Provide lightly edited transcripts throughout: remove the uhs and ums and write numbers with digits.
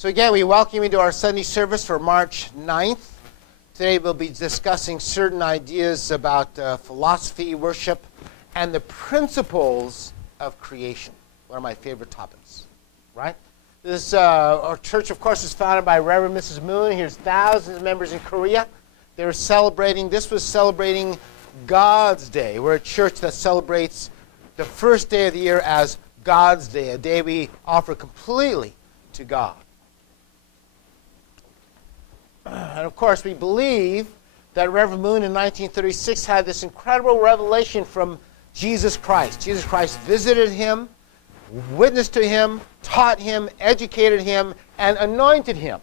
So again, we welcome you to our Sunday service for March 9th. Today we'll be discussing certain ideas about philosophy, worship, and the principles of creation. One of my favorite topics, right? Our church, of course, is founded by Reverend Mrs. Moon. Here's thousands of members in Korea. This was celebrating God's Day. We're a church that celebrates the first day of the year as God's Day, a day we offer completely to God. And of course, we believe that Reverend Moon in 1936 had this incredible revelation from Jesus Christ. Jesus Christ visited him, witnessed to him, taught him, educated him, and anointed him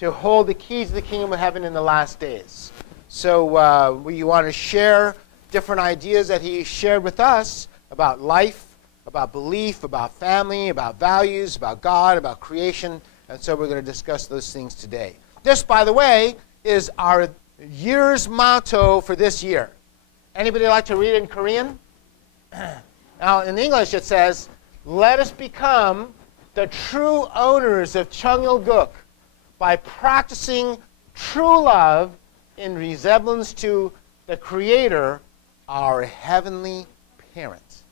to hold the keys of the kingdom of heaven in the last days. So we want to share different ideas that he shared with us about life, about belief, about family, about values, about God, about creation. And so we're going to discuss those things today. This, by the way, is our year's motto for this year. Anybody like to read it in Korean? Now, in English it says, "Let us become the true owners of Cheongil-guk by practicing true love in resemblance to the Creator, our heavenly parent."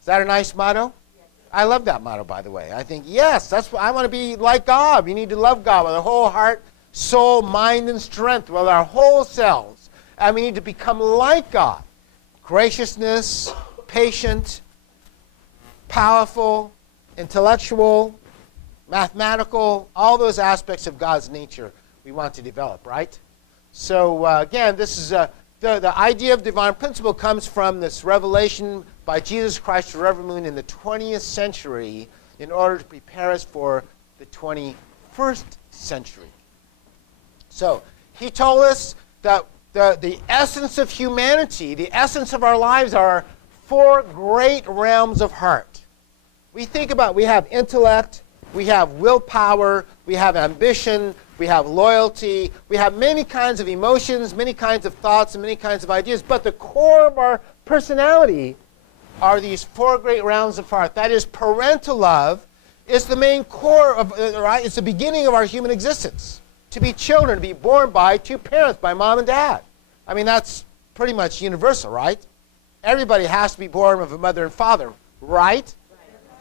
Is that a nice motto? Yes. I love that motto, by the way. I think, yes, that's what I want to be like God. We need to love God with our whole heart, soul, mind, and strength, with our whole selves. And we need to become like God. Graciousness, patient, powerful, intellectual, mathematical, all those aspects of God's nature we want to develop, right? So again, this is the idea of divine principle comes from this revelation by Jesus Christ to Reverend Moon in the 20th century in order to prepare us for the 21st century. So he told us that the essence of humanity, the essence of our lives are four great realms of heart. We have intellect, we have willpower, we have ambition, we have loyalty, we have many kinds of emotions, many kinds of thoughts, and many kinds of ideas. But the core of our personality are these four great realms of heart. That is, parental love is the main core of, right? It's the beginning of our human existence. To be children, to be born by two parents, by mom and dad. I mean, that's pretty much universal, right? Everybody has to be born of a mother and father, right?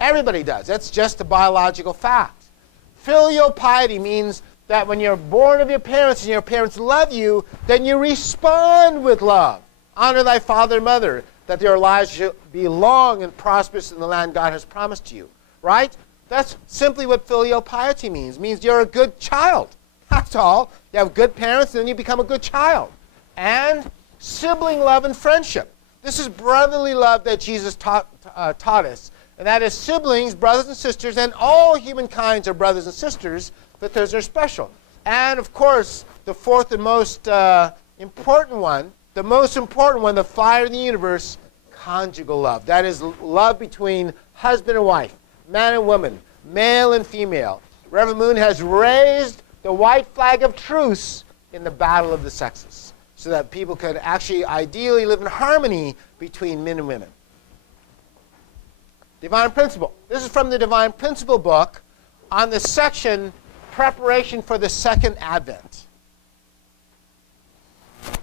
Everybody does. That's just a biological fact. Filial piety means that when you're born of your parents and your parents love you, then you respond with love. Honor thy father and mother, that their lives shall be long and prosperous in the land God has promised to you, right? That's simply what filial piety means. It means you're a good child. That's all. You have good parents, and then you become a good child. And sibling love and friendship. This is brotherly love that Jesus taught us. And that is siblings, brothers and sisters, and all humankinds are brothers and sisters, but those are special. And, of course, the fourth and most important one, the fire in the universe, conjugal love. That is love between husband and wife, man and woman, male and female. Reverend Moon has raised the white flag of truce in the battle of the sexes so that people can actually ideally live in harmony between men and women. Divine Principle. This is from the Divine Principle book on the section Preparation for the Second Advent.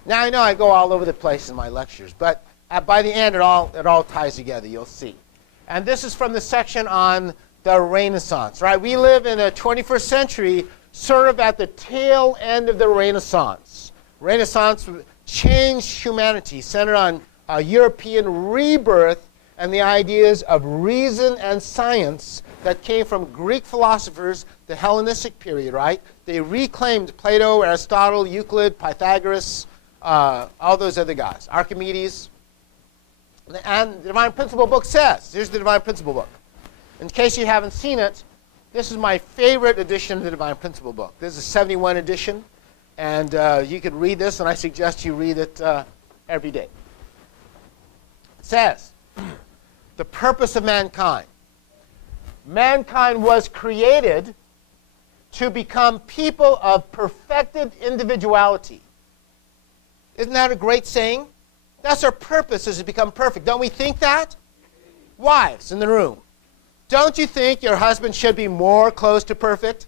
Now, I know I go all over the place in my lectures, but by the end, it all ties together, you'll see. And this is from the section on the Renaissance, right? We live in the 21st century, sort of at the tail end of the Renaissance. Renaissance changed humanity, centered on a European rebirth and the ideas of reason and science that came from Greek philosophers, the Hellenistic period, right? They reclaimed Plato, Aristotle, Euclid, Pythagoras, all those other guys, Archimedes. And the Divine Principle book says, here's the Divine Principle book. In case you haven't seen it, this is my favorite edition of the Divine Principle book. This is a 71 edition, and you can read this, and I suggest you read it every day. It says, the purpose of mankind. Mankind was created to become people of perfected individuality. Isn't that a great saying? That's our purpose, is to become perfect. Don't we think that? Wives in the room, don't you think your husband should be more close to perfect?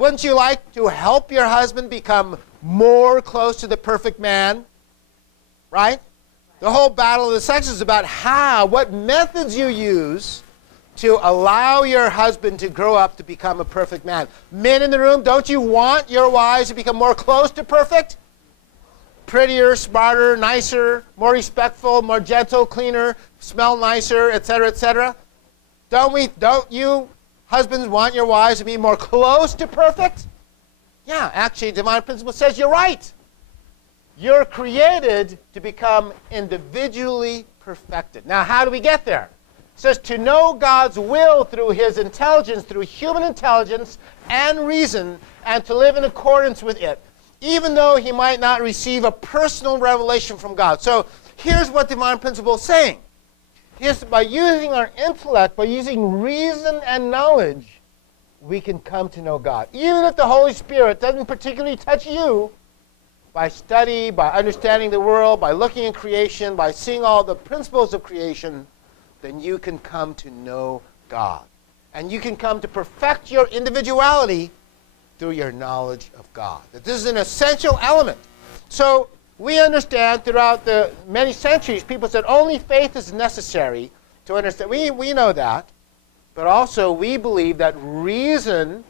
Wouldn't you like to help your husband become more close to the perfect man? Right? The whole battle of the sexes is about what methods you use to allow your husband to grow up to become a perfect man. Men in the room, don't you want your wives to become more close to perfect? Prettier, smarter, nicer, more respectful, more gentle, cleaner, smell nicer, etc., etc. Don't you husbands want your wives to be more close to perfect? Yeah, actually, divine principle says you're right. You're created to become individually perfected. Now, how do we get there? It says to know God's will through his intelligence, through human intelligence and reason, and to live in accordance with it, even though he might not receive a personal revelation from God. So here's what divine principle is saying. Yes, by using our intellect, by using reason and knowledge, we can come to know God. Even if the Holy Spirit doesn't particularly touch you, by study, by understanding the world, by looking at creation, by seeing all the principles of creation, then you can come to know God. And you can come to perfect your individuality through your knowledge of God. That this is an essential element. So we understand throughout the many centuries, people said only faith is necessary to understand. We know that. But also we believe that reason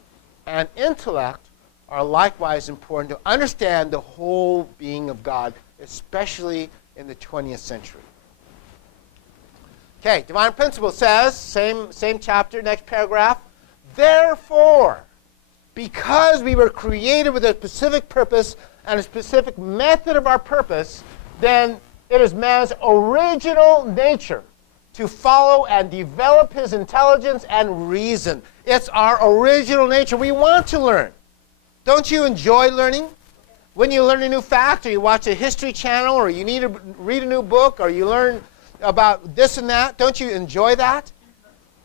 and intellect are likewise important to understand the whole being of God, especially in the 20th century. Okay, divine principle says, same chapter, next paragraph, therefore, because we were created with a specific purpose and a specific method of our purpose, then it is man's original nature to follow and develop his intelligence and reason. It's our original nature. We want to learn. Don't you enjoy learning? When you learn a new fact, or you watch a history channel, or you need to read a new book, or you learn about this and that, don't you enjoy that?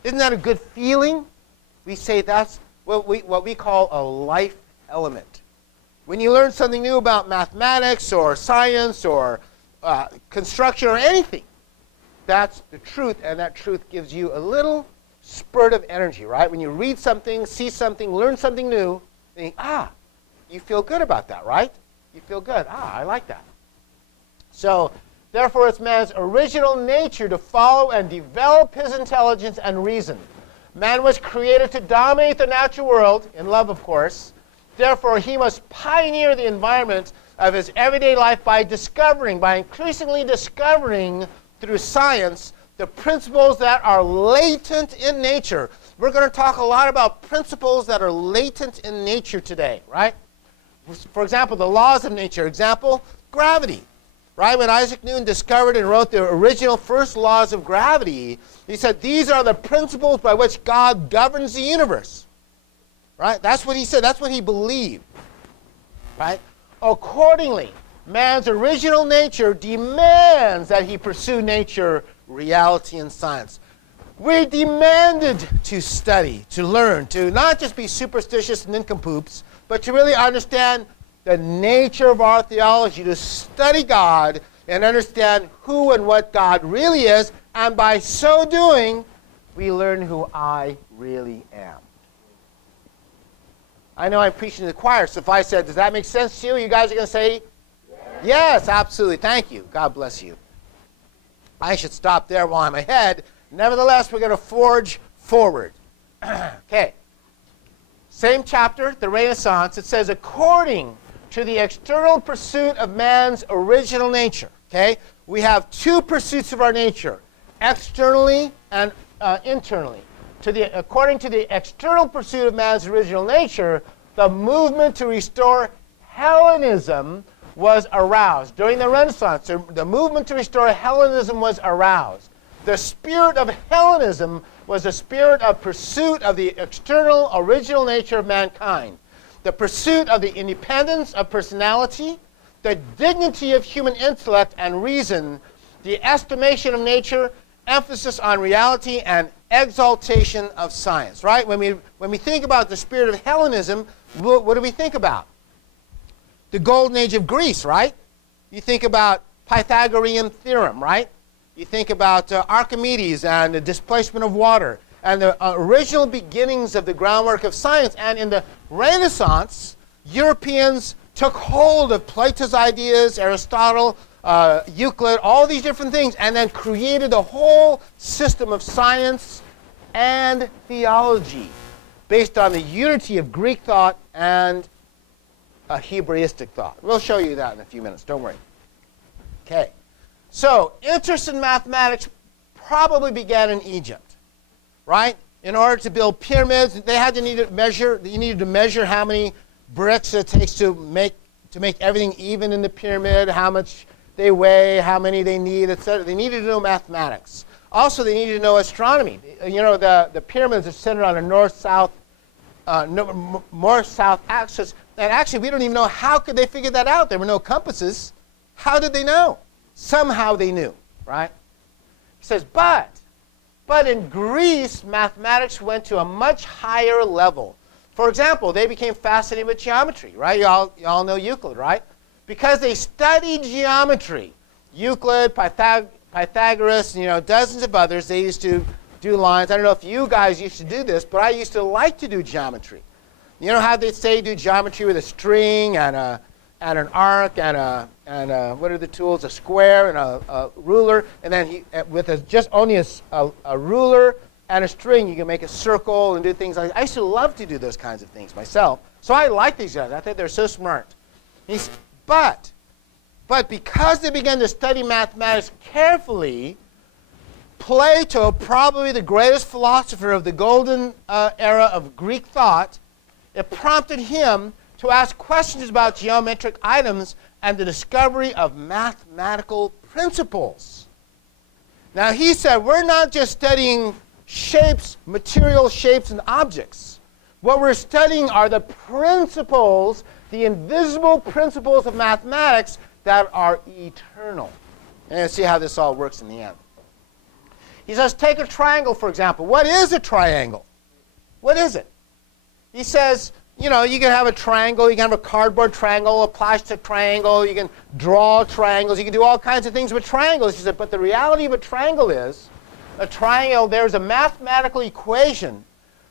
Isn't that a good feeling? We say that's what we call a life element. When you learn something new about mathematics, or science, or construction, or anything, that's the truth, and that truth gives you a little spurt of energy, right? When you read something, see something, learn something new, think, you feel good about that, right? You feel good. I like that. So, therefore, it's man's original nature to follow and develop his intelligence and reason. Man was created to dominate the natural world, in love, of course. Therefore, he must pioneer the environment of his everyday life by increasingly discovering through science the principles that are latent in nature. We're going to talk a lot about principles that are latent in nature today, right? For example, the laws of nature. Example, gravity. Right? When Isaac Newton discovered and wrote the original first laws of gravity, he said these are the principles by which God governs the universe. Right? That's what he said. That's what he believed. Right? Accordingly, man's original nature demands that he pursue nature, reality, and science. We're demanded to study, to learn, to not just be superstitious and nincompoops, but to really understand the nature of our theology, to study God and understand who and what God really is, and by so doing, we learn who I really am. I know I'm preaching to the choir, so if I said, does that make sense to you? You guys are going to say, yes, absolutely. Thank you. God bless you. I should stop there while I'm ahead. Nevertheless, we're going to forge forward. Okay. Same chapter, the Renaissance. It says, according to the external pursuit of man's original nature. Okay? We have two pursuits of our nature, externally and internally. According to the external pursuit of man's original nature, the movement to restore Hellenism was aroused. During the Renaissance, the movement to restore Hellenism was aroused. The spirit of Hellenism was a spirit of pursuit of the external original nature of mankind. The pursuit of the independence of personality, the dignity of human intellect and reason, the estimation of nature, emphasis on reality, and exaltation of science. Right? When we think about the spirit of Hellenism, what do we think about? The golden age of Greece, right? You think about Pythagorean theorem, right? You think about Archimedes and the displacement of water. and the original beginnings of the groundwork of science. And in the Renaissance, Europeans took hold of Plato's ideas, Aristotle, Euclid, all these different things, and then created a whole system of science and theology based on the unity of Greek thought and Hebraistic thought. We'll show you that in a few minutes. Don't worry. Okay. So interest in mathematics probably began in Egypt, right? In order to build pyramids, you needed to measure how many bricks it takes to make everything even in the pyramid, how much they weigh, how many they need, etc. They needed to know mathematics. Also, they needed to know astronomy. You know, the pyramids are centered on a north-south axis. And actually, we don't even know how could they figure that out. There were no compasses. How did they know? Somehow they knew, right? He says, but in Greece, mathematics went to a much higher level. For example, they became fascinated with geometry, right? You all know Euclid, right? Because they studied geometry. Euclid, Pythagoras, dozens of others, they used to do lines. I don't know if you guys used to do this, but I used to like to do geometry. You know how they say do geometry with a string and an arc and what are the tools? A square and a ruler, and then with just only a ruler and a string, you can make a circle and do things like that. I used to love to do those kinds of things myself. So I like these guys. I think they're so smart. But because they began to study mathematics carefully, Plato, probably the greatest philosopher of the golden era of Greek thought, it prompted him to ask questions about geometric items and the discovery of mathematical principles. Now, he said, we're not just studying shapes, material shapes, and objects. What we're studying are the principles, the invisible principles of mathematics that are eternal. And you'll see how this all works in the end. He says, take a triangle, for example. What is a triangle? What is it? He says, you can have a triangle, you can have a cardboard triangle, a plastic triangle, you can draw triangles, you can do all kinds of things with triangles. He said, but the reality of a triangle is, there's a mathematical equation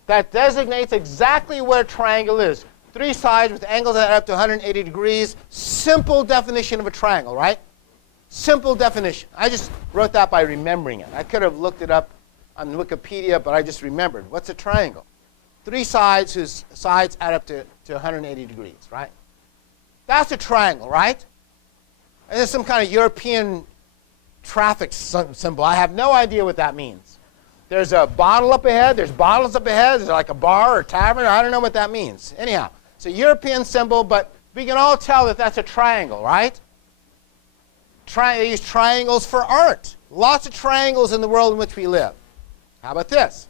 that designates exactly what a triangle is. 3 sides with angles that add up to 180 degrees. Simple definition of a triangle, right? Simple definition. I just wrote that by remembering it. I could have looked it up on Wikipedia, but I just remembered. What's a triangle? 3 sides whose sides add up to 180 degrees, right? That's a triangle, right? And there's some kind of European traffic symbol. I have no idea what that means. There's a bottle up ahead. There's bottles up ahead. There's like a bar or tavern. I don't know what that means. Anyhow, it's a European symbol, but we can all tell that that's a triangle, right? They use triangles for art. Lots of triangles in the world in which we live. How about this?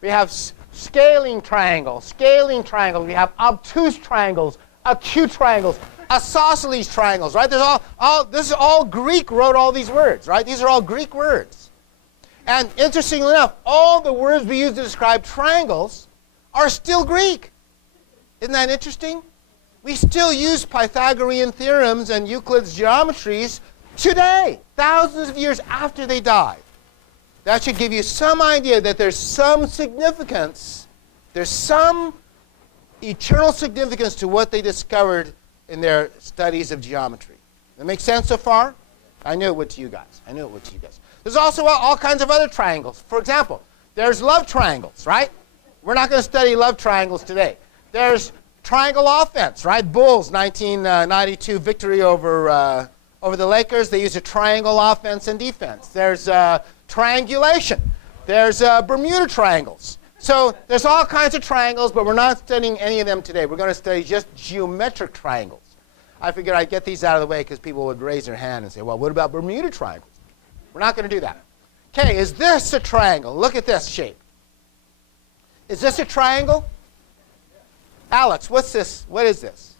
We have scaling triangles. We have obtuse triangles, acute triangles, isosceles triangles, right? This is all Greek wrote all these words, right? These are all Greek words. And interestingly enough, all the words we use to describe triangles are still Greek. Isn't that interesting? We still use Pythagorean theorems and Euclid's geometries today, thousands of years after they died. That should give you some idea that there's some significance, there's some eternal significance to what they discovered in their studies of geometry. That makes sense so far? I knew it would to you guys. There's also all kinds of other triangles. For example, there's love triangles, right? We're not going to study love triangles today. There's triangle offense, right? Bulls, 1992 victory over the Lakers. They used a triangle offense and defense. There's triangulation. There's Bermuda triangles. So there's all kinds of triangles, but we're not studying any of them today. We're going to study just geometric triangles. I figured I'd get these out of the way because people would raise their hand and say, well, what about Bermuda triangles? We're not going to do that. Okay, is this a triangle? Look at this shape. Is this a triangle? Alex, what's this? What is this?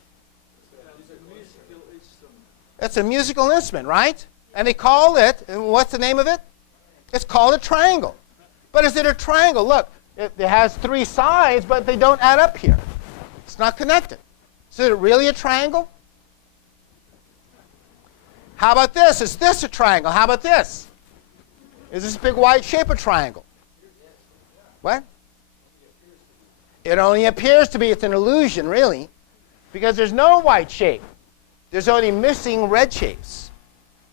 It's a musical instrument, right? And they call it, and what's the name of it? It's called a triangle. But is it a triangle? Look, it has 3 sides, but they don't add up here. It's not connected. So is it really a triangle? How about this? Is this a triangle? How about this? Is this big white shape a triangle? What? It only appears to be. It's an illusion, really, because there's no white shape. There's only missing red shapes,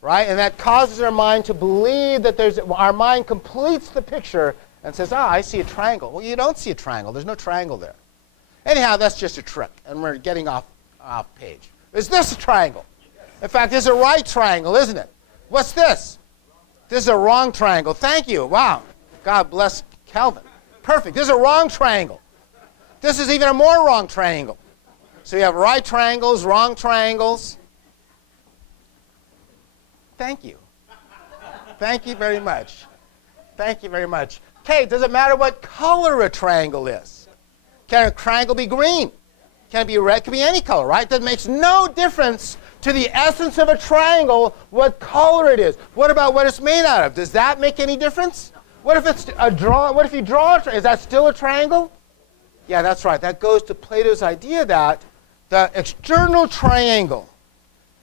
right? And that causes our mind to believe that our mind completes the picture and says, ah, I see a triangle. Well, you don't see a triangle. There's no triangle there. Anyhow, that's just a trick, and we're getting off page. Is this a triangle? In fact, this is a right triangle, isn't it? What's this? This is a wrong triangle. Thank you. Wow. God bless Calvin. Perfect. This is a wrong triangle. This is even a more wrong triangle. So you have right triangles, wrong triangles. Thank you. Thank you very much. Thank you very much. Okay, does it matter what color a triangle is? Can a triangle be green? Can it be red? It can be any color, right? That makes no difference to the essence of a triangle what color it is. What about what it's made out of? Does that make any difference? What if it's a draw? What if you draw a triangle? Is that still a triangle? Yeah, that's right. That goes to Plato's idea that the external triangle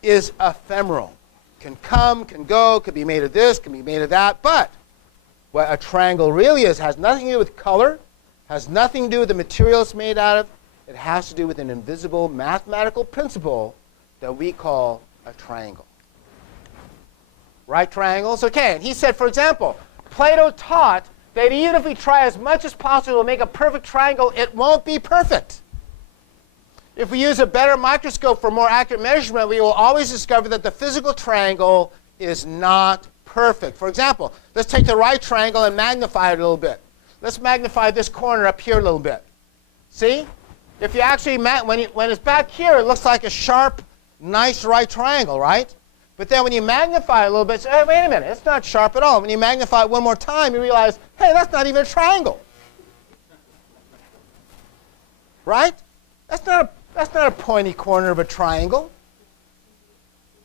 is ephemeral. Can come, can go, can be made of this, can be made of that. But what a triangle really is has nothing to do with color, has nothing to do with the material it's made out of. It has to do with an invisible mathematical principle that we call a triangle. Right triangles? Okay, and he said, for example, Plato taught that even if we try as much as possible to make a perfect triangle, it won't be perfect. If we use a better microscope for more accurate measurement, we will always discover that the physical triangle is not perfect. For example, let's take the right triangle and magnify it a little bit. Let's magnify this corner up here a little bit. See? If you actually, when it's back here, it looks like a sharp, nice right triangle, right? But then when you magnify it a little bit, say, hey, wait a minute, it's not sharp at all. When you magnify it one more time, you realize, hey, that's not even a triangle. Right? That's not a pointy corner of a triangle.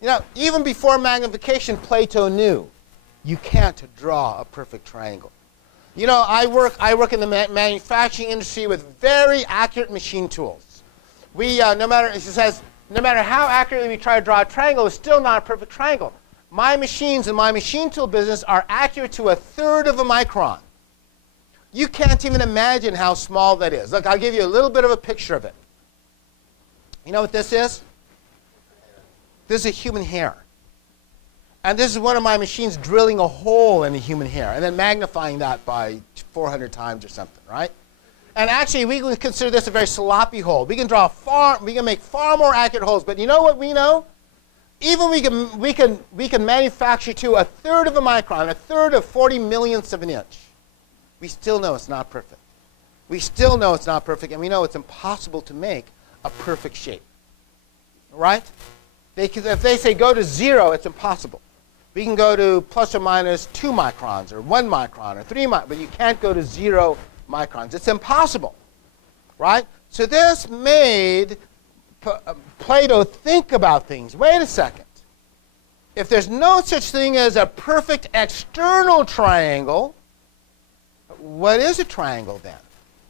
You know, even before magnification, Plato knew you can't draw a perfect triangle. You know, I work in the manufacturing industry with very accurate machine tools. He says, no matter how accurately we try to draw a triangle, it's still not a perfect triangle. My machines in my machine tool business are accurate to 1/3 of a micron. You can't even imagine how small that is. Look, I'll give you a little bit of a picture of it. You know what this is? This is a human hair. And this is one of my machines drilling a hole in the human hair and then magnifying that by 400 times or something, right? And actually, we would consider this a very sloppy hole. We can make far more accurate holes. But you know what we know? Even we can manufacture to 1/3 of a micron, 1/3 of 40 millionths of an inch. We still know it's not perfect. We still know it's not perfect, and we know it's impossible to make a perfect shape. Right? If they say go to 0, it's impossible. We can go to plus or minus 2 microns or 1 micron or 3 microns, but you can't go to 0 microns. It's impossible. Right? So this made Plato think about things. Wait a second. If there's no such thing as a perfect external triangle, what is a triangle then?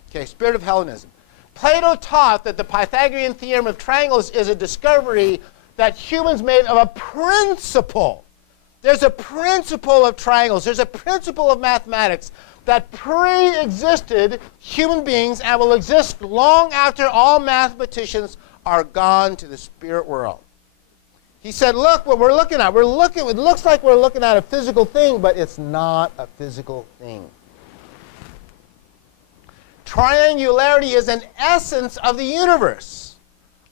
Okay, spirit of Hellenism. Plato taught that the Pythagorean theorem of triangles is a discovery that humans made of a principle. There's a principle of triangles. There's a principle of mathematics that pre-existed human beings and will exist long after all mathematicians are gone to the spirit world. He said, look what we're looking at. It looks like we're looking at a physical thing, but it's not a physical thing. Triangularity is an essence of the universe.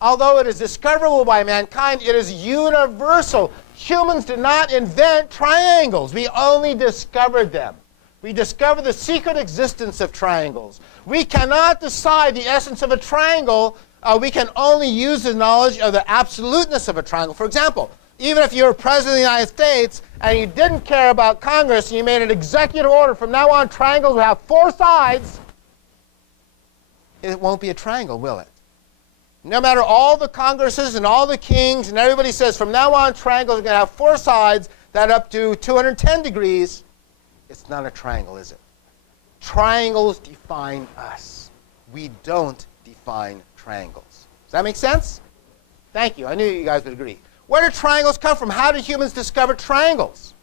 Although it is discoverable by mankind, it is universal. Humans did not invent triangles. We only discovered them. We discovered the secret existence of triangles. We cannot decide the essence of a triangle. We can only use the knowledge of the absoluteness of a triangle. For example, even if you were president of the United States and you didn't care about Congress and you made an executive order, from now on triangles will have 4 sides, it won't be a triangle, will it? No matter all the Congresses and all the kings and everybody says from now on triangles are going to have 4 sides that up to 210 degrees, it's not a triangle, is it? Triangles define us. We don't define triangles. Does that make sense? Thank you. I knew you guys would agree. Where do triangles come from? How did humans discover triangles?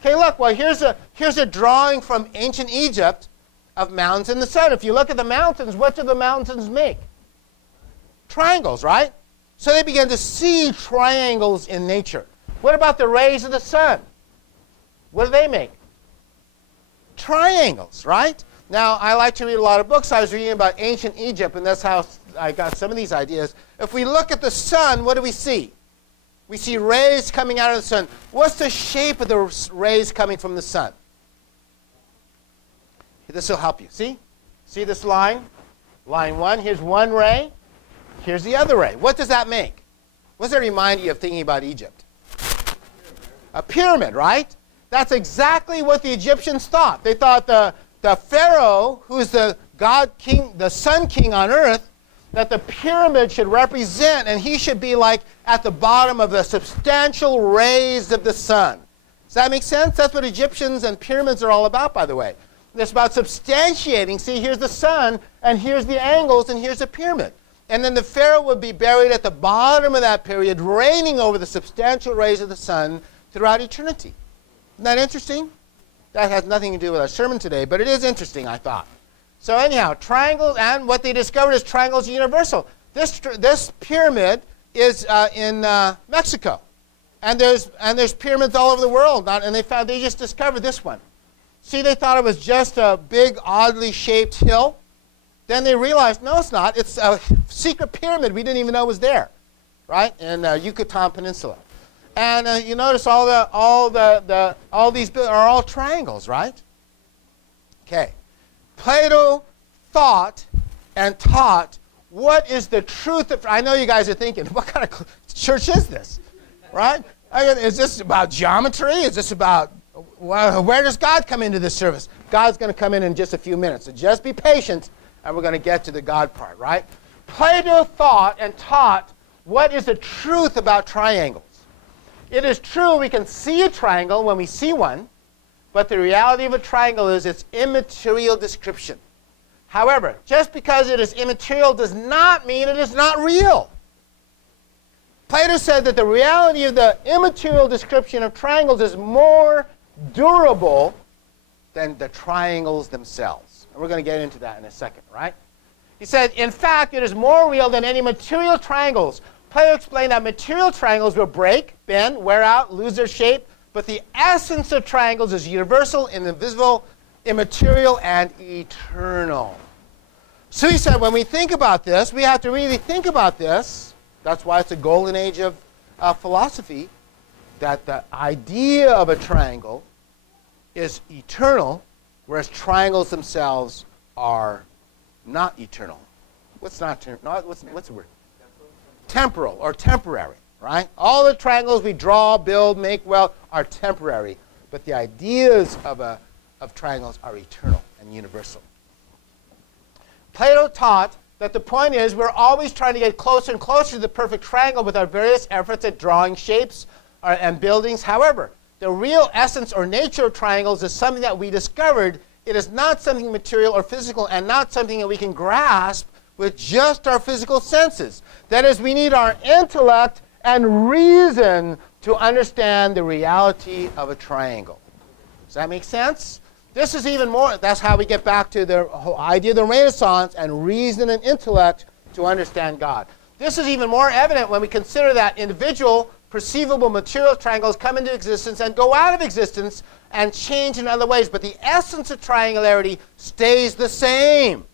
Okay, look, well, here's a drawing from ancient Egypt of mountains in the sun. If you look at the mountains, what do the mountains make? Triangles, right? So they began to see triangles in nature. What about the rays of the sun? What do they make? Triangles, right? Now, I like to read a lot of books. I was reading about ancient Egypt, and that's how I got some of these ideas. If we look at the sun, what do we see? We see rays coming out of the sun. What's the shape of the rays coming from the sun? This will help you. See? See this line? Line 1. Here's one ray. Here's the other ray. What does that make? What does that remind you of thinking about Egypt? A pyramid, right? That's exactly what the Egyptians thought. They thought the Pharaoh, who's the god king, the sun king on earth, that the pyramid should represent, and he should be like at the bottom of the substantial rays of the sun. Does that make sense? That's what Egyptians and pyramids are all about, by the way. It's about substantiating. See, here's the sun, and here's the angles, and here's the pyramid. And then the Pharaoh would be buried at the bottom of that period, reigning over the substantial rays of the sun throughout eternity. Isn't that interesting? That has nothing to do with our sermon today, but it is interesting, I thought. So anyhow, triangles, and what they discovered is triangles are universal. This pyramid is in Mexico, and there's pyramids all over the world. And they just discovered this one. See, they thought it was just a big, oddly shaped hill. Then they realized, no, it's not. It's a secret pyramid we didn't even know was there, right, in Yucatan Peninsula. And you notice all these are all triangles, right? Okay. Plato thought and taught what is the truth of. I know you guys are thinking, what kind of church is this, right? Is this about geometry? Is this about where does God come into this service? God's going to come in just a few minutes. So just be patient, and we're going to get to the God part, right? Plato thought and taught what is the truth about triangles. It is true we can see a triangle when we see one, but the reality of a triangle is its immaterial description. However, just because it is immaterial does not mean it is not real. Plato said that the reality of the immaterial description of triangles is more durable than the triangles themselves. And we're going to get into that in a second, right? He said, in fact, it is more real than any material triangles. Plato explained that material triangles will break, bend, wear out, lose their shape, but the essence of triangles is universal, indivisible, immaterial, and eternal. So he said, when we think about this, we have to really think about this. That's why it's a golden age of philosophy, that the idea of a triangle is eternal, whereas triangles themselves are not eternal. What's not eternal? What's the word? Temporal or temporary, right? All the triangles we draw, build, make well are temporary, but the ideas of triangles are eternal and universal. Plato taught that the point is we're always trying to get closer and closer to the perfect triangle with our various efforts at drawing shapes and buildings. However, the real essence or nature of triangles is something that we discovered. It is not something material or physical and not something that we can grasp with just our physical senses. That is, we need our intellect and reason to understand the reality of a triangle. Does that make sense? This is even more, that's how we get back to the whole idea of the Renaissance and reason and intellect to understand God. This is even more evident when we consider that individual perceivable material triangles come into existence and go out of existence and change in other ways, but the essence of triangularity stays the same.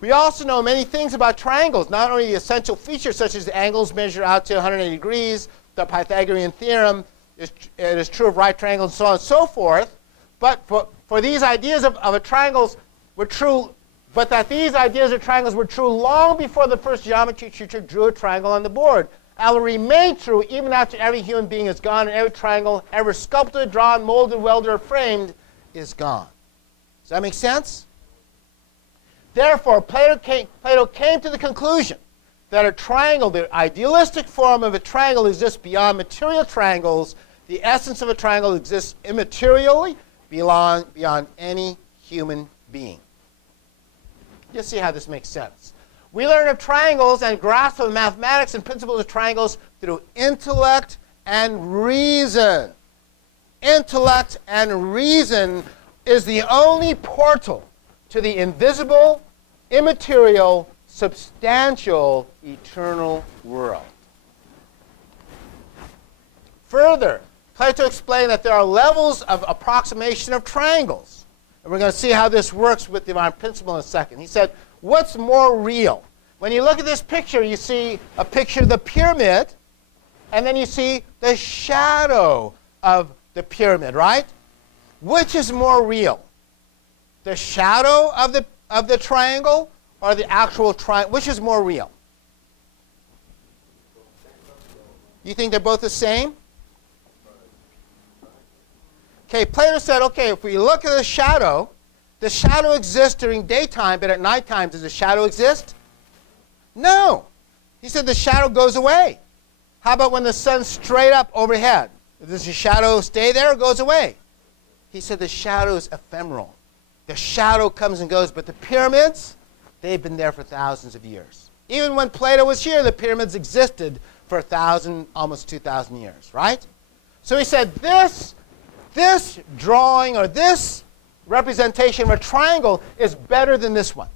We also know many things about triangles, not only the essential features such as the angles measure out to 180 degrees, the Pythagorean theorem, it is true of right triangles, and so on and so forth, but for these ideas of a triangles were true, but that these ideas of triangles were true long before the first geometry teacher drew a triangle on the board, and will remain true even after every human being is gone and every triangle ever sculpted, drawn, molded, welded, or framed is gone. Does that make sense? Therefore, Plato came to the conclusion that a triangle, the idealistic form of a triangle, exists beyond material triangles. The essence of a triangle exists immaterially beyond any human being. You'll see how this makes sense. We learn of triangles and grasp of mathematics and principles of triangles through intellect and reason. Intellect and reason is the only portal to the invisible, immaterial, substantial, eternal world. Further, Plato explained that there are levels of approximation of triangles. And we're going to see how this works with divine principle in a second. He said, what's more real? When you look at this picture, you see a picture of the pyramid, and then you see the shadow of the pyramid, right? Which is more real? The shadow of the triangle or the actual triangle? Which is more real? You think they're both the same? Okay, Plato said, okay, if we look at the shadow exists during daytime, but at nighttime, does the shadow exist? No. He said the shadow goes away. How about when the sun's straight up overhead? Does the shadow stay there or goes away? He said the shadow is ephemeral. The shadow comes and goes, but the pyramids, they've been there for thousands of years. Even when Plato was here, the pyramids existed for 1,000, almost 2,000 years, right? So he said this drawing or this representation of a triangle is better than this one.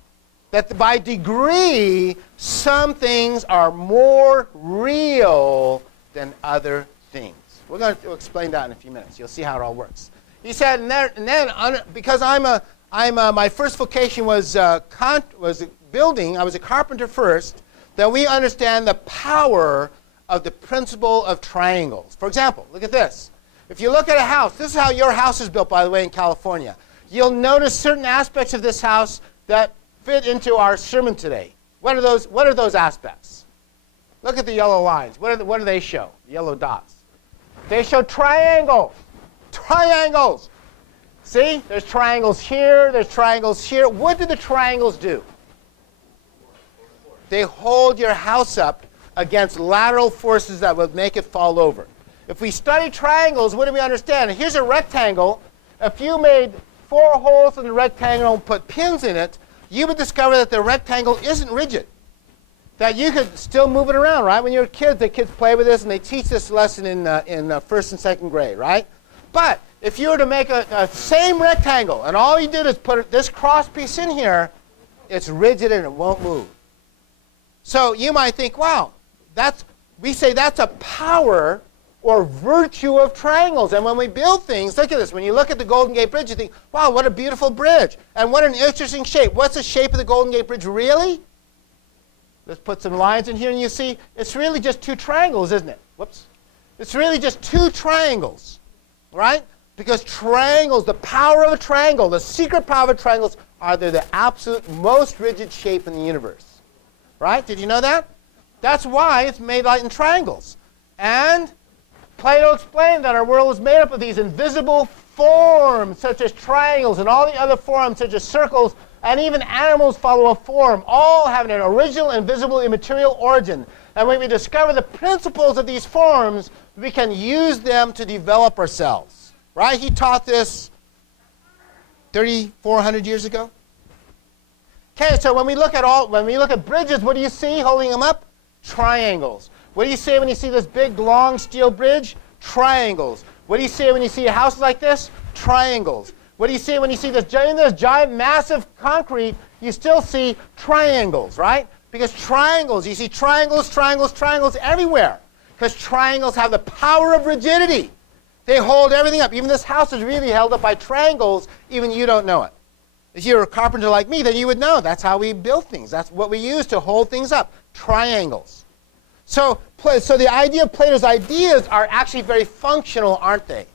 That by degree, some things are more real than other things. We're going to explain that in a few minutes. You'll see how it all works. He said, and then because my first vocation was building, I was a carpenter first, that we understand the power of the principle of triangles. For example, look at this. If you look at a house, this is how your house is built, by the way, in California. You'll notice certain aspects of this house that fit into our sermon today. What are those aspects? Look at the yellow lines. What do they show? Yellow dots. They show triangles. Triangles. See? There's triangles here. There's triangles here. What do the triangles do? They hold your house up against lateral forces that would make it fall over. If we study triangles, what do we understand? Here's a rectangle. If you made 4 holes in the rectangle and put pins in it, you would discover that the rectangle isn't rigid. That you could still move it around, right? When you're kids, the kids play with this, and they teach this lesson in first and second grade, right? But if you were to make a same rectangle, and all you did is put this cross piece in here, it's rigid and it won't move. So you might think, wow, we say that's a power or virtue of triangles. And when we build things, look at this. When you look at the Golden Gate Bridge, you think, wow, what a beautiful bridge. And what an interesting shape. What's the shape of the Golden Gate Bridge really? Let's put some lines in here, and you see it's really just 2 triangles, isn't it? Whoops. It's really just 2 triangles, right? Because triangles, the power of a triangle, the secret power of triangles, are they're the absolute most rigid shape in the universe. Right? Did you know that? That's why it's made out in triangles. And Plato explained that our world is made up of these invisible forms, such as triangles, and all the other forms, such as circles, and even animals follow a form, all having an original, invisible, immaterial origin. And when we discover the principles of these forms, we can use them to develop ourselves. Right? He taught this 3,400 years ago. Okay, so when we look at bridges, what do you see holding them up? Triangles. What do you see when you see this big, long steel bridge? Triangles. What do you see when you see a house like this? Triangles. What do you see when you see this giant, massive concrete? You still see triangles, right? Because triangles, you see triangles everywhere. Because triangles have the power of rigidity. They hold everything up. Even this house is really held up by triangles, even you don't know it. If you're a carpenter like me, then you would know. That's how we build things. That's what we use to hold things up. Triangles. So the idea of Plato's ideas are actually very functional, aren't they?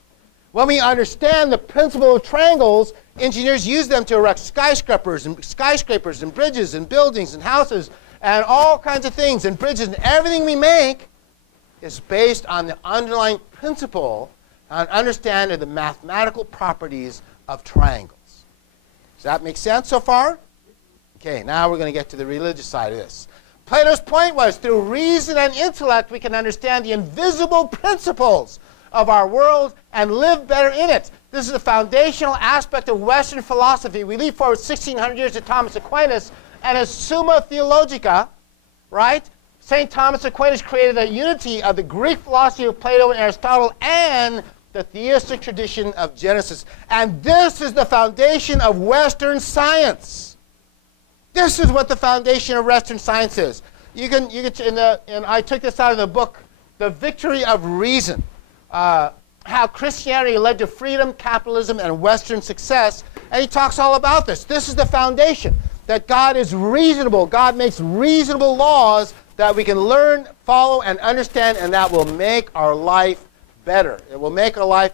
When we understand the principle of triangles, engineers use them to erect skyscrapers and bridges and buildings and houses and all kinds of things and bridges, and everything we make is based on the underlying principle and understanding of the mathematical properties of triangles. Does that make sense so far? Okay, now we're going to get to the religious side of this. Plato's point was, through reason and intellect, we can understand the invisible principles of our world and live better in it. This is a foundational aspect of Western philosophy. We leap forward 1,600 years to Thomas Aquinas and his Summa Theologica, right? St. Thomas Aquinas created a unity of the Greek philosophy of Plato and Aristotle and the theistic tradition of Genesis. And this is the foundation of Western science. This is what the foundation of Western science is. And I took this out of the book, The Victory of Reason, how Christianity led to freedom, capitalism, and Western success. And he talks all about this. This is the foundation, that God is reasonable. God makes reasonable laws that we can learn, follow, and understand, and that will make our life better. It will make our life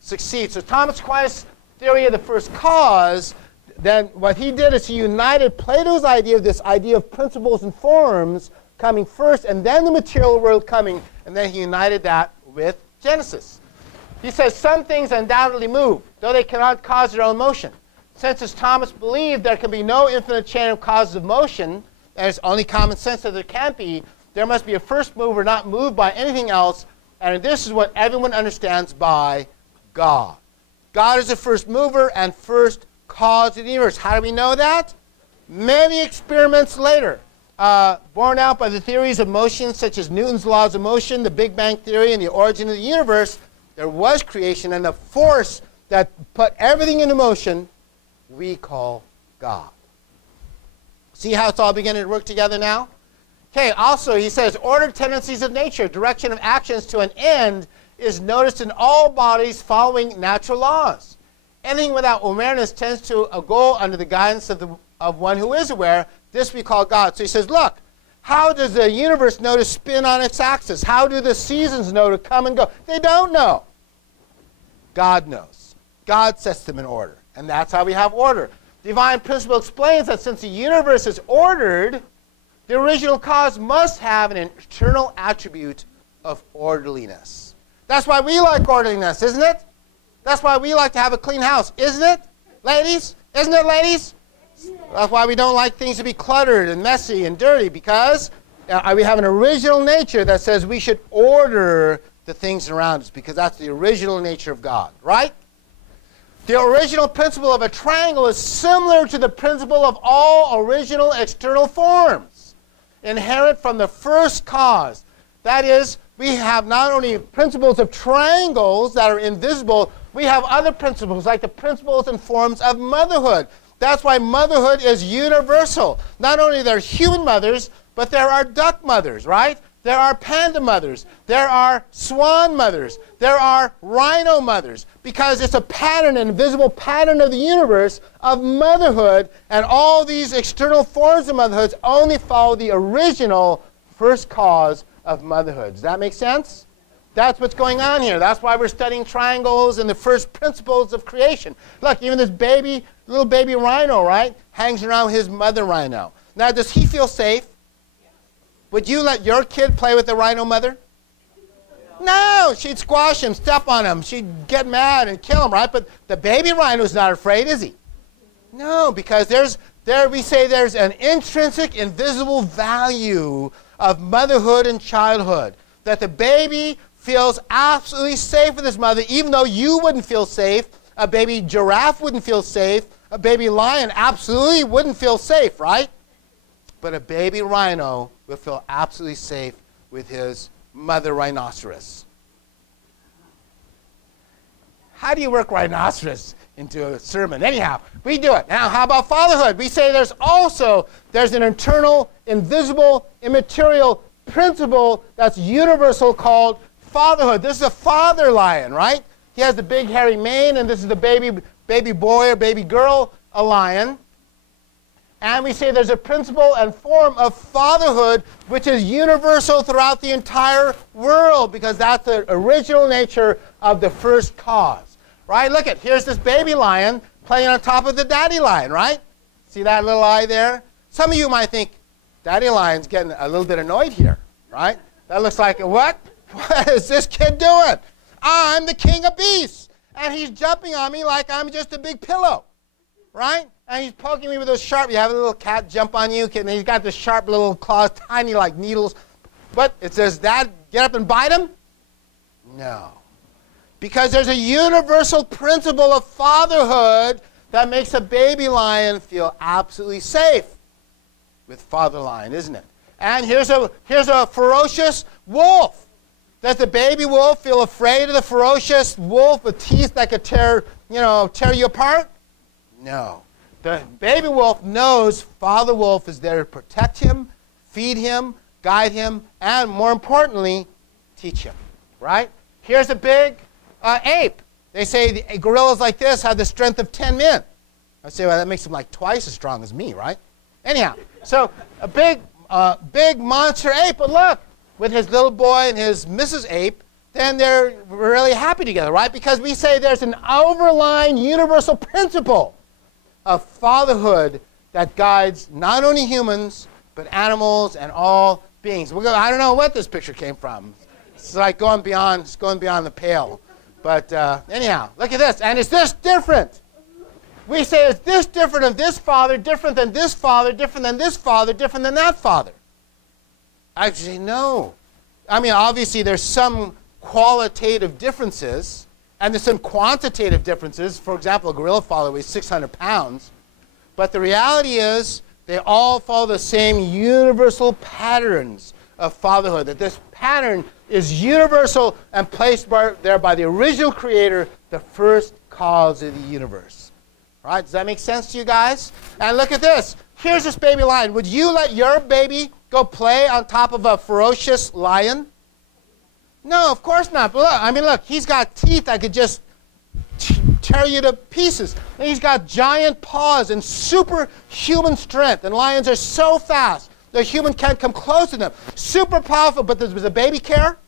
succeed. So Thomas Aquinas' theory of the first cause, then what he did is he united Plato's idea of this idea of principles and forms coming first, and then the material world coming, and then he united that with Genesis. He says some things undoubtedly move, though they cannot cause their own motion. Since, as Thomas believed, there can be no infinite chain of causes of motion, and it's only common sense that there can't be, there must be a first mover not moved by anything else, and this is what everyone understands by God. God is the first mover and first cause of the universe. How do we know that? Many experiments later, borne out by the theories of motion, such as Newton's laws of motion, the Big Bang theory, and the origin of the universe, there was creation, and the force that put everything into motion we call God. See how it's all beginning to work together now? Okay, also he says, ordered tendencies of nature, direction of actions to an end, is noticed in all bodies following natural laws. Anything without awareness tends to a goal under the guidance of one who is aware. This we call God. So he says, look, how does the universe know to spin on its axis? How do the seasons know to come and go? They don't know. God knows. God sets them in order. And that's how we have order. Divine principle explains that since the universe is ordered, the original cause must have an internal attribute of orderliness. That's why we like orderliness, isn't it? That's why we like to have a clean house, isn't it, ladies? Isn't it, ladies? That's why we don't like things to be cluttered and messy and dirty, because we have an original nature that says we should order the things around us, because that's the original nature of God, right? The original principle of a triangle is similar to the principle of all original external forms, inherent from the first cause. That is, we have not only principles of triangles that are invisible, we have other principles, like the principles and forms of motherhood. That's why motherhood is universal. Not only there are human mothers, but there are duck mothers, right? There are panda mothers. There are swan mothers. There are rhino mothers, because it's a pattern, an invisible pattern of the universe of motherhood, and all these external forms of motherhood only follow the original first cause of motherhood. Does that make sense? That's what's going on here. That's why we're studying triangles and the first principles of creation. Look, even this baby, little baby rhino, right, hangs around his mother rhino. Now, does he feel safe? Would you let your kid play with the rhino mother? No, she'd squash him, step on him. She'd get mad and kill him, right? But the baby rhino's not afraid, is he? No, because we say there's an intrinsic, invisible value of motherhood and childhood, that the baby feels absolutely safe with his mother, even though you wouldn't feel safe. A baby giraffe wouldn't feel safe. A baby lion absolutely wouldn't feel safe, right? But a baby rhino will feel absolutely safe with his mother rhinoceros. How do you work rhinoceros into a sermon? Anyhow, we do it. Now, how about fatherhood? We say there's an internal, invisible, immaterial principle that's universal called fatherhood. This is a father lion, right? He has the big hairy mane, and this is the baby boy or baby girl, a lion. And we say there's a principle and form of fatherhood which is universal throughout the entire world, because that's the original nature of the first cause. Right? Look at, here's this baby lion playing on top of the daddy lion, right? See that little eye there? Some of you might think, daddy lion's getting a little bit annoyed here, right? That looks like, what? What is this kid doing? I'm the king of beasts, and he's jumping on me like I'm just a big pillow, right? And he's poking me with those sharp, you have a little cat jump on you, and he's got the sharp little claws, tiny like needles. But it says, Dad, get up and bite him? No. Because there's a universal principle of fatherhood that makes a baby lion feel absolutely safe with father lion, isn't it? And here's a ferocious wolf. Does the baby wolf feel afraid of the ferocious wolf with teeth that could tear you apart? No. The baby wolf knows Father Wolf is there to protect him, feed him, guide him, and more importantly, teach him, right? Here's a big ape. They say the gorillas like this have the strength of 10 men. I say, well, that makes them like twice as strong as me, right? Anyhow, so a big monster ape, but look, with his little boy and his Mrs. Ape, then they're really happy together, right? Because we say there's an overlying universal principle of fatherhood that guides not only humans, but animals and all beings. I don't know what this picture came from. It's like going beyond the pale. But anyhow, look at this. And is this different? We say, is this different of this father, different than this father, different than this father, different than that father? Actually, no. I mean, obviously, there's some qualitative differences, and there's some quantitative differences. For example, a gorilla father weighs 600 pounds. But the reality is, they all follow the same universal patterns of fatherhood, that this pattern is universal and placed there by the original creator, the first cause of the universe. All right, does that make sense to you guys? And look at this. Here's this baby lion. Would you let your baby go play on top of a ferocious lion? No, of course not. But look, he's got teeth that could just tear you to pieces. And he's got giant paws and superhuman strength. And lions are so fast, the human can't come close to them. Super powerful, but does the baby care?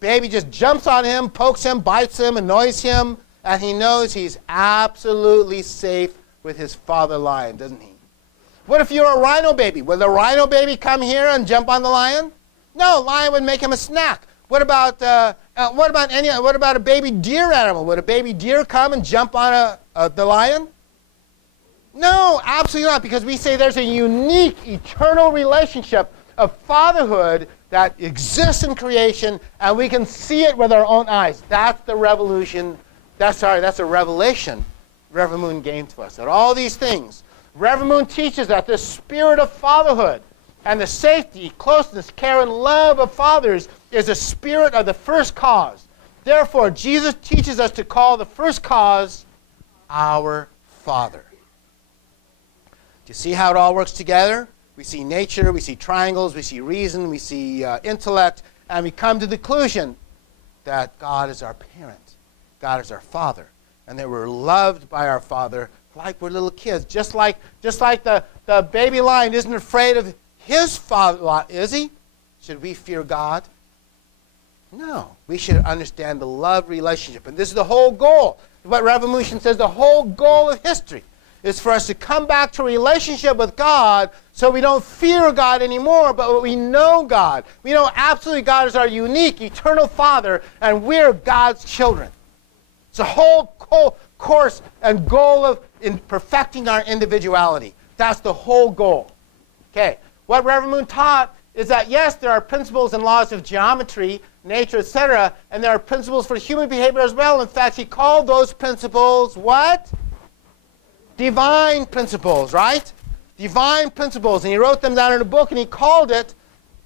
Baby just jumps on him, pokes him, bites him, annoys him, and he knows he's absolutely safe with his father lion, doesn't he? What if you're a rhino baby? Will the rhino baby come here and jump on the lion? No, lion would make him a snack. What about a baby deer animal? Would a baby deer come and jump on the lion? No, absolutely not, because we say there's a unique, eternal relationship of fatherhood that exists in creation, and we can see it with our own eyes. That's the revolution. That's a revelation Reverend Moon gave to us. That all these things, Reverend Moon teaches that the spirit of fatherhood and the safety, closeness, care, and love of fathers is a spirit of the first cause. Therefore, Jesus teaches us to call the first cause our Father. Do you see how it all works together? We see nature, we see triangles, we see reason, we see intellect, and we come to the conclusion that God is our parent. God is our Father, and that we're loved by our Father like we're little kids. Just like the baby lion isn't afraid of his father, is he? Should we fear God? No. We should understand the love relationship. And this is the whole goal. What Revolution says, the whole goal of history is for us to come back to a relationship with God so we don't fear God anymore, but we know God. We know absolutely God is our unique, eternal Father, and we're God's children. It's a whole course and goal of perfecting our individuality. That's the whole goal. Okay. What Reverend Moon taught is that, yes, there are principles and laws of geometry, nature, etc., and there are principles for human behavior as well. In fact, he called those principles what? Divine principles, right? Divine principles. And he wrote them down in a book, and he called it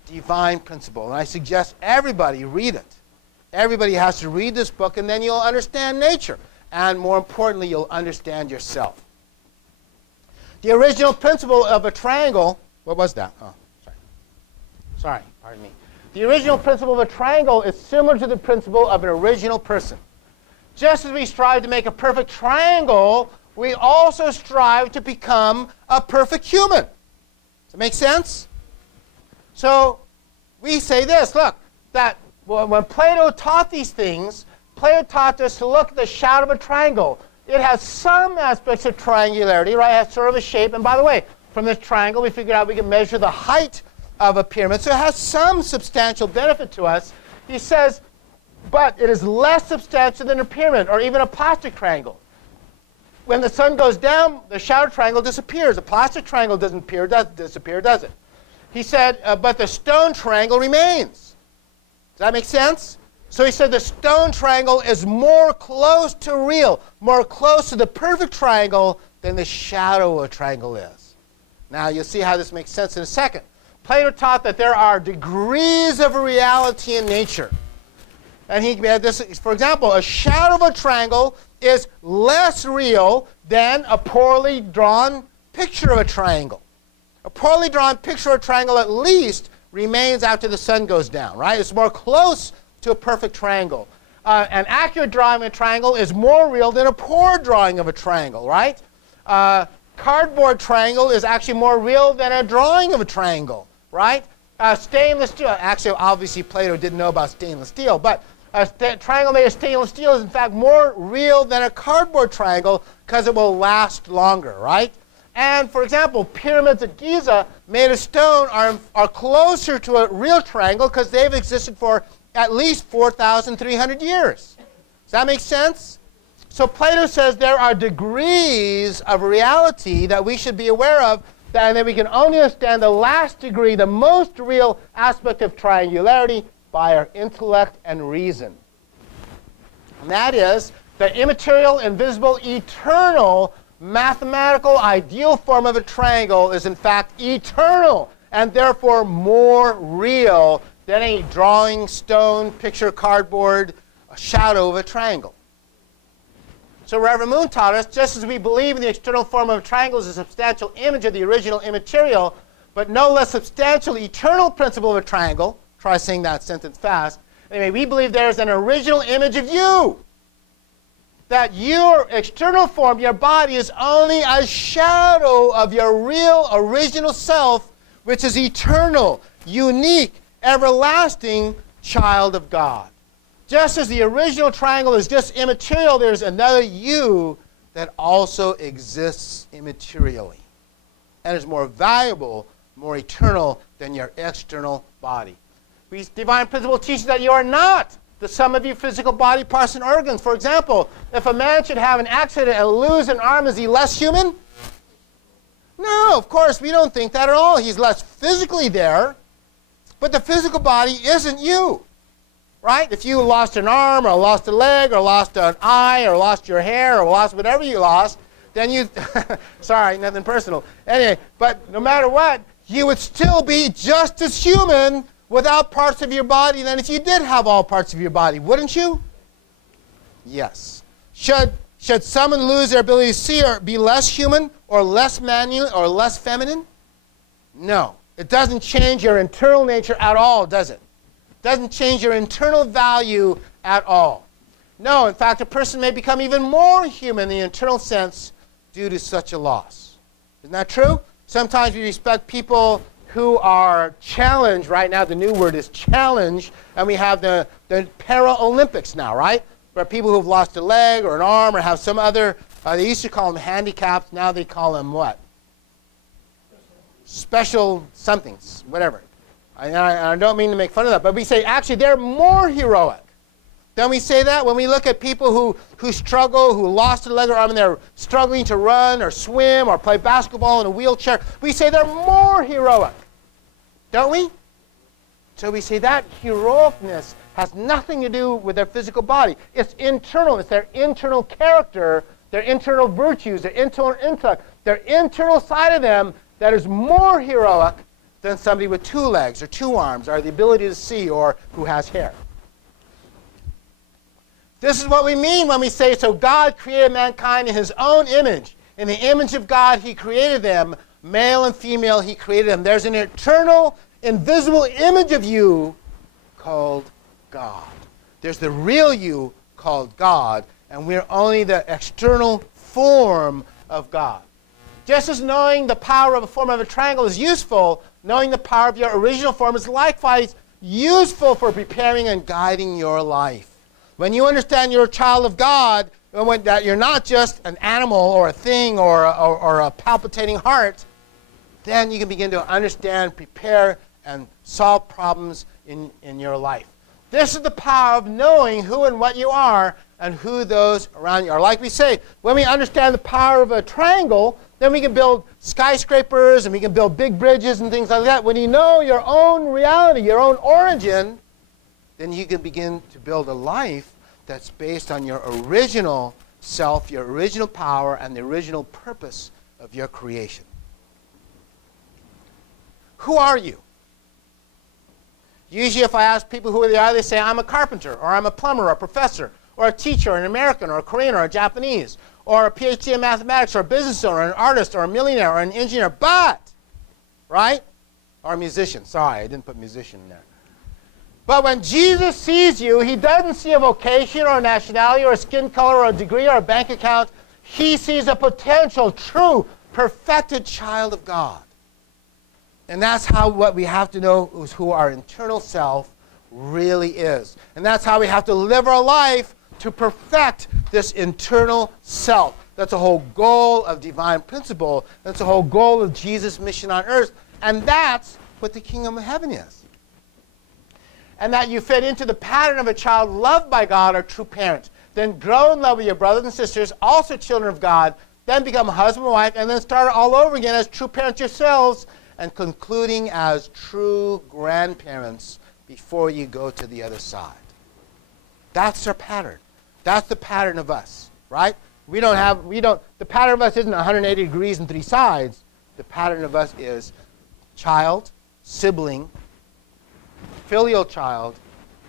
Divine Principle. And I suggest everybody read it. Everybody has to read this book, and then you'll understand nature. And more importantly, you'll understand yourself. The original principle of a triangle, what was that? Oh, sorry, pardon me. The original principle of a triangle is similar to the principle of an original person. Just as we strive to make a perfect triangle, we also strive to become a perfect human. Does that make sense? So we say this, look, that when Plato taught these things, Plato taught us to look at the shadow of a triangle. It has some aspects of triangularity, right? It has sort of a shape. And by the way, from this triangle, we figured out we can measure the height of a pyramid. So it has some substantial benefit to us. He says, but it is less substantial than a pyramid or even a plastic triangle. When the sun goes down, the shadow triangle disappears. A plastic triangle doesn't disappear, does it? He said, but the stone triangle remains. Does that make sense? So he said the stone triangle is more close to real, more close to the perfect triangle than the shadow of a triangle is. Now, you'll see how this makes sense in a second. Plato taught that there are degrees of reality in nature. And he had this, for example, a shadow of a triangle is less real than a poorly drawn picture of a triangle. A poorly drawn picture of a triangle at least remains after the sun goes down, right? It's more close to a perfect triangle. An accurate drawing of a triangle is more real than a poor drawing of a triangle, right? Cardboard triangle is actually more real than a drawing of a triangle, right? Stainless steel, actually, obviously, Plato didn't know about stainless steel, but a triangle made of stainless steel is, in fact, more real than a cardboard triangle because it will last longer, right? And, for example, pyramids at Giza made of stone are closer to a real triangle because they've existed for at least 4,300 years. Does that make sense? So Plato says there are degrees of reality that we should be aware of, and that we can only understand the last degree, the most real aspect of triangularity, by our intellect and reason. And that is the immaterial, invisible, eternal, mathematical ideal form of a triangle is in fact eternal and therefore more real than any drawing, stone, picture, cardboard, a shadow of a triangle. So Reverend Moon taught us, just as we believe in the external form of a triangle as a substantial image of the original immaterial, but no less substantial eternal principle of a triangle, try saying that sentence fast, anyway, we believe there is an original image of you. That your external form, your body, is only a shadow of your real original self, which is eternal, unique, everlasting child of God. Just as the original triangle is just immaterial, there's another you that also exists immaterially and is more valuable, more eternal than your external body. Divine principle teaches that you are not the sum of your physical body parts and organs. For example, if a man should have an accident and lose an arm, is he less human? No, of course, we don't think that at all. He's less physically there, but the physical body isn't you, right? If you lost an arm or lost a leg or lost an eye or lost your hair or lost whatever you lost, then you, sorry, nothing personal. Anyway, but no matter what, you would still be just as human without parts of your body than if you did have all parts of your body, wouldn't you? Yes. Should someone lose their ability to see or be less human or less masculine or less feminine? No. It doesn't change your internal nature at all, does it? It doesn't change your internal value at all. No, in fact, a person may become even more human in the internal sense due to such a loss. Isn't that true? Sometimes we respect people who are challenged. Right now, the new word is challenge, and we have the Paralympics now, right? Where people who've lost a leg or an arm or have some other, they used to call them handicaps, now they call them what? Special somethings, whatever. I don't mean to make fun of that, but we say actually they're more heroic. Then we say that when we look at people who struggle, who lost a leg or arm, and they're struggling to run or swim or play basketball in a wheelchair, we say they're more heroic. Don't we? So we say that heroicness has nothing to do with their physical body. It's internal. It's their internal character, their internal virtues, their internal intellect, their internal side of them that is more heroic than somebody with 2 legs or 2 arms or the ability to see or who has hair. This is what we mean when we say, so God created mankind in his own image. In the image of God, he created them. Male and female, he created them. There's an eternal, invisible image of you called God. There's the real you called God, and we're only the external form of God. Just as knowing the power of a form of a triangle is useful, knowing the power of your original form is likewise useful for preparing and guiding your life. When you understand you're a child of God, that you're not just an animal or a thing or a palpitating heart, then you can begin to understand, prepare, and solve problems in your life. This is the power of knowing who and what you are and who those around you are. Like we say, when we understand the power of a triangle, then we can build skyscrapers and we can build big bridges and things like that. When you know your own reality, your own origin, then you can begin to build a life that's based on your original self, your original power, and the original purpose of your creation. Who are you? Usually if I ask people who they are, they say, I'm a carpenter, or I'm a plumber, or a professor, or a teacher, or an American, or a Korean, or a Japanese, or a PhD in mathematics, or a business owner, or an artist, or a millionaire, or an engineer. But, right? Or a musician. Sorry, I didn't put musician in there. But when Jesus sees you, he doesn't see a vocation, or a nationality, or a skin color, or a degree, or a bank account. He sees a potential, true, perfected child of God. And that's how what we have to know is who our internal self really is. And that's how we have to live our life to perfect this internal self. That's the whole goal of divine principle. That's the whole goal of Jesus' mission on earth. And that's what the kingdom of heaven is. And that you fit into the pattern of a child loved by God or true parent. Then grow in love with your brothers and sisters, also children of God. Then become husband and wife, and then start all over again as true parents yourselves, and concluding as true grandparents before you go to the other side. That's our pattern. That's the pattern of us, right? The pattern of us isn't 180 degrees and 3 sides. The pattern of us is child, sibling, filial child,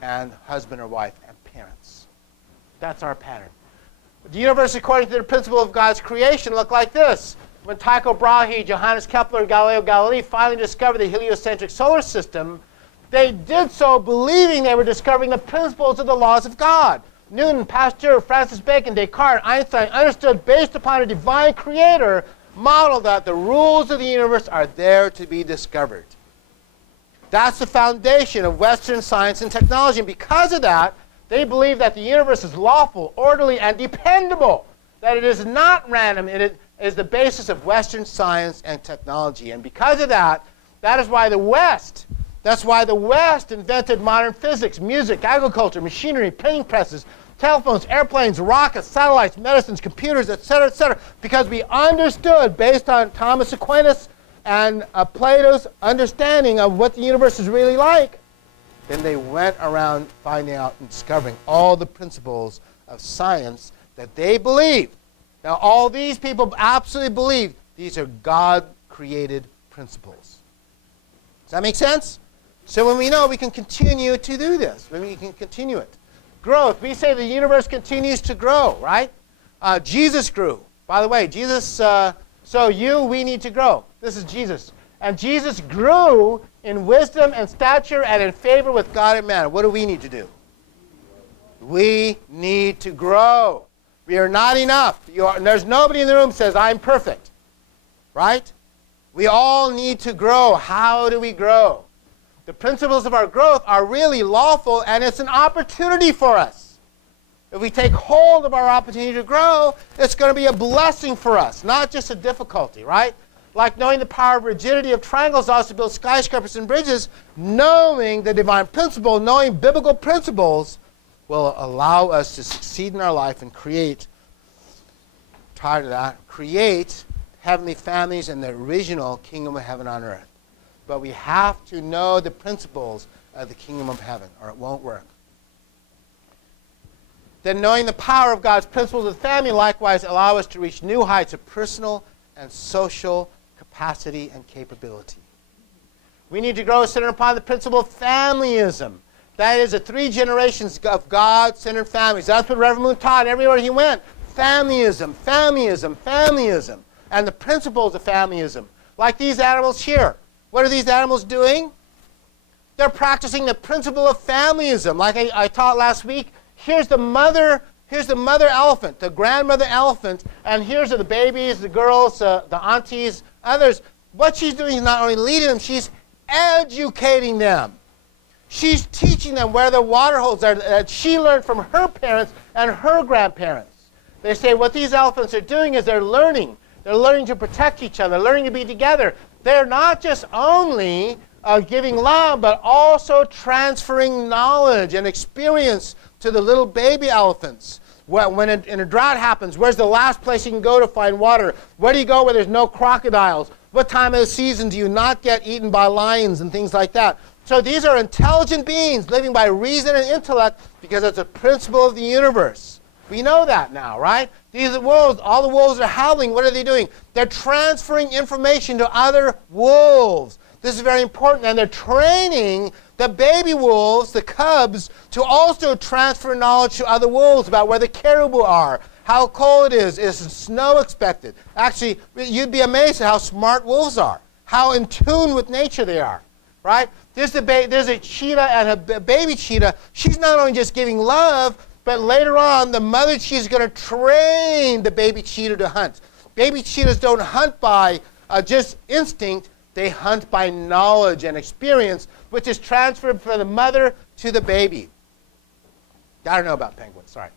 and husband or wife, and parents. That's our pattern. The universe, according to the principle of God's creation, looked like this. When Tycho Brahe, Johannes Kepler, and Galileo Galilei finally discovered the heliocentric solar system, they did so believing they were discovering the principles of the laws of God. Newton, Pasteur, Francis Bacon, Descartes, Einstein understood, based upon a divine creator, model that the rules of the universe are there to be discovered. That's the foundation of Western science and technology. And because of that, they believe that the universe is lawful, orderly, and dependable, that it is not random. It is the basis of Western science and technology. And because of that, that is why the West invented modern physics, music, agriculture, machinery, printing presses, telephones, airplanes, rockets, satellites, medicines, computers, etc., because we understood, based on Thomas Aquinas and Plato's understanding of what the universe is really like. Then they went around finding out and discovering all the principles of science that they believe. Now, all these people absolutely believe these are God-created principles. Does that make sense? So when we know, we can continue to do this. When we can continue it. Growth. We say the universe continues to grow, right? Jesus grew. By the way, Jesus, we need to grow. This is Jesus. And Jesus grew in wisdom and stature and in favor with God and man. What do we need to do? We need to grow. We are not enough. There's nobody in the room who says, I'm perfect. Right? We all need to grow. How do we grow? The principles of our growth are really lawful, and it's an opportunity for us. If we take hold of our opportunity to grow, it's going to be a blessing for us, not just a difficulty, right? Like knowing the power of rigidity of triangles also build skyscrapers and bridges, knowing the divine principle, knowing biblical principles, will allow us to succeed in our life and create heavenly families in the original kingdom of heaven on earth. But we have to know the principles of the kingdom of heaven, or it won't work. Then knowing the power of God's principles of the family likewise allow us to reach new heights of personal and social capacity and capability. We need to grow centered upon the principle of familyism. That is, the 3 generations of God-centered families. That's what Reverend Moon taught everywhere he went. Familyism, familyism, familyism. And the principles of familyism. Like these animals here. What are these animals doing? They're practicing the principle of familyism. Like I taught last week, here's the mother elephant, the grandmother elephant, and here's the babies, the girls, the aunties, others. What she's doing is not only leading them, she's educating them. She's teaching them where the water holes are that she learned from her parents and her grandparents. They say what these elephants are doing is they're learning. They're learning to protect each other, learning to be together. They're not just only giving love, but also transferring knowledge and experience to the little baby elephants. When in a drought happens, where's the last place you can go to find water? Where do you go where there's no crocodiles? What time of the season do you not get eaten by lions and things like that? So these are intelligent beings living by reason and intellect because it's a principle of the universe. We know that now, right? These wolves, all the wolves are howling. What are they doing? They're transferring information to other wolves. This is very important. And they're training the baby wolves, the cubs, to also transfer knowledge to other wolves about where the caribou are, how cold it is snow expected. Actually, you'd be amazed at how smart wolves are, how in tune with nature they are, right? There's a cheetah and a baby cheetah. She's not only just giving love, but later on, the mother cheetah is going to train the baby cheetah to hunt. Baby cheetahs don't hunt by just instinct. They hunt by knowledge and experience, which is transferred from the mother to the baby. Gotta know about penguins, sorry.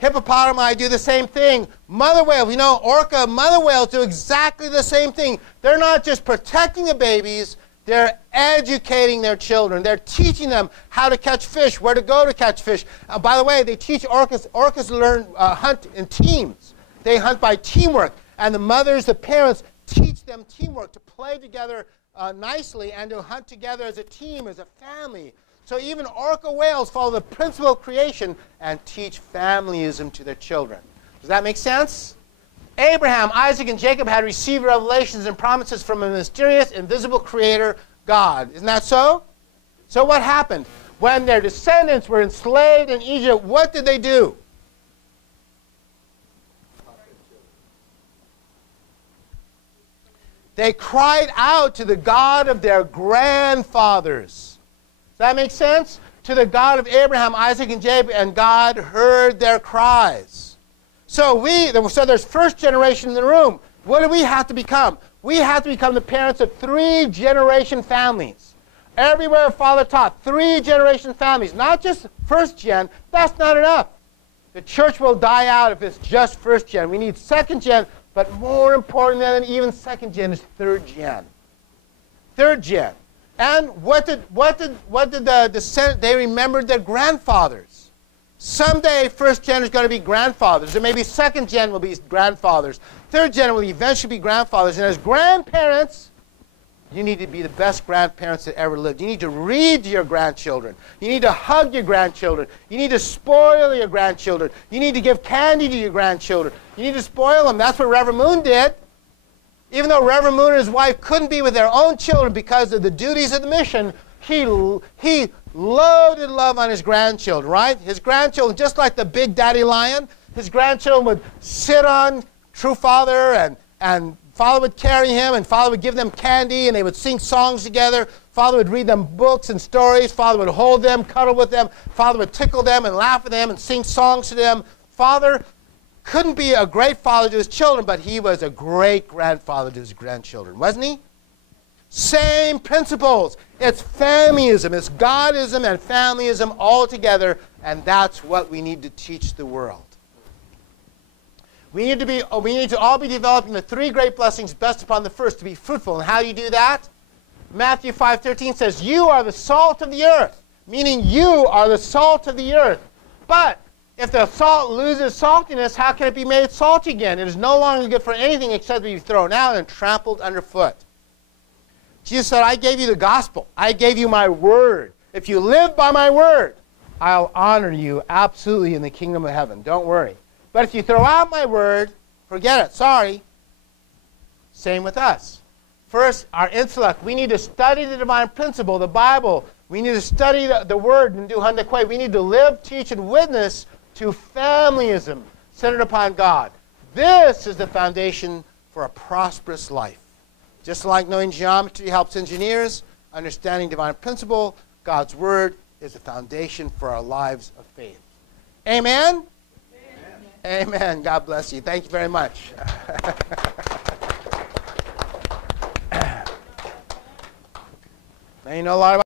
Hippopotami do the same thing. Mother whales, you know, orca, mother whales do exactly the same thing. They're not just protecting the babies, they're educating their children. They're teaching them how to catch fish, where to go to catch fish. By the way, they teach orcas. Orcas learn hunt in teams. They hunt by teamwork. And the mothers, the parents, teach them teamwork, to play together nicely and to hunt together as a team, as a family. So even orca whales follow the principle of creation and teach familyism to their children. Does that make sense? Abraham, Isaac, and Jacob had received revelations and promises from a mysterious, invisible creator, God. Isn't that so? So what happened? When their descendants were enslaved in Egypt, what did they do? They cried out to the God of their grandfathers. Does that make sense? To the God of Abraham, Isaac, and Jacob, and God heard their cries. So there's first generation in the room. What do we have to become? We have to become the parents of 3-generation families. Everywhere Father taught, 3-generation families. Not just first gen. That's not enough. The church will die out if it's just first gen. We need second gen, but more important than even second gen is third gen. Third gen. And what did the descendants? They remembered their grandfathers. Someday, first gen is going to be grandfathers. Or maybe second gen will be grandfathers. Third gen will eventually be grandfathers. And as grandparents, you need to be the best grandparents that ever lived. You need to read to your grandchildren. You need to hug your grandchildren. You need to spoil your grandchildren. You need to give candy to your grandchildren. You need to spoil them. That's what Reverend Moon did. Even though Reverend Moon and his wife couldn't be with their own children because of the duties of the mission, he loaded love on his grandchildren, right? His grandchildren, just like the big daddy lion, his grandchildren would sit on True Father, and Father would carry him, and Father would give them candy, and they would sing songs together. Father would read them books and stories. Father would hold them, cuddle with them. Father would tickle them and laugh at them and sing songs to them. Father couldn't be a great father to his children, but he was a great grandfather to his grandchildren, wasn't he? Same principles. It's familyism. It's Godism and familyism all together, and that's what we need to teach the world. We need to all be developing the 3 great blessings best upon the first, to be fruitful. And how do you do that? Matthew 5:13 says, "You are the salt of the earth," meaning you are the salt of the earth. But if the salt loses saltiness, how can it be made salty again? It is no longer good for anything except to be thrown out and trampled underfoot. Jesus said, I gave you the gospel. I gave you my word. If you live by my word, I'll honor you absolutely in the kingdom of heaven. Don't worry. But if you throw out my word, forget it. Sorry. Same with us. First, our intellect. We need to study the divine principle, the Bible. We need to study the word and do Handa Kwe. We need to live, teach, and witness to familyism centered upon God. This is the foundation for a prosperous life. Just like knowing geometry helps engineers, understanding divine principle, God's word is the foundation for our lives of faith. Amen? Amen. Amen. God bless you. Thank you very much. Now you know a lot about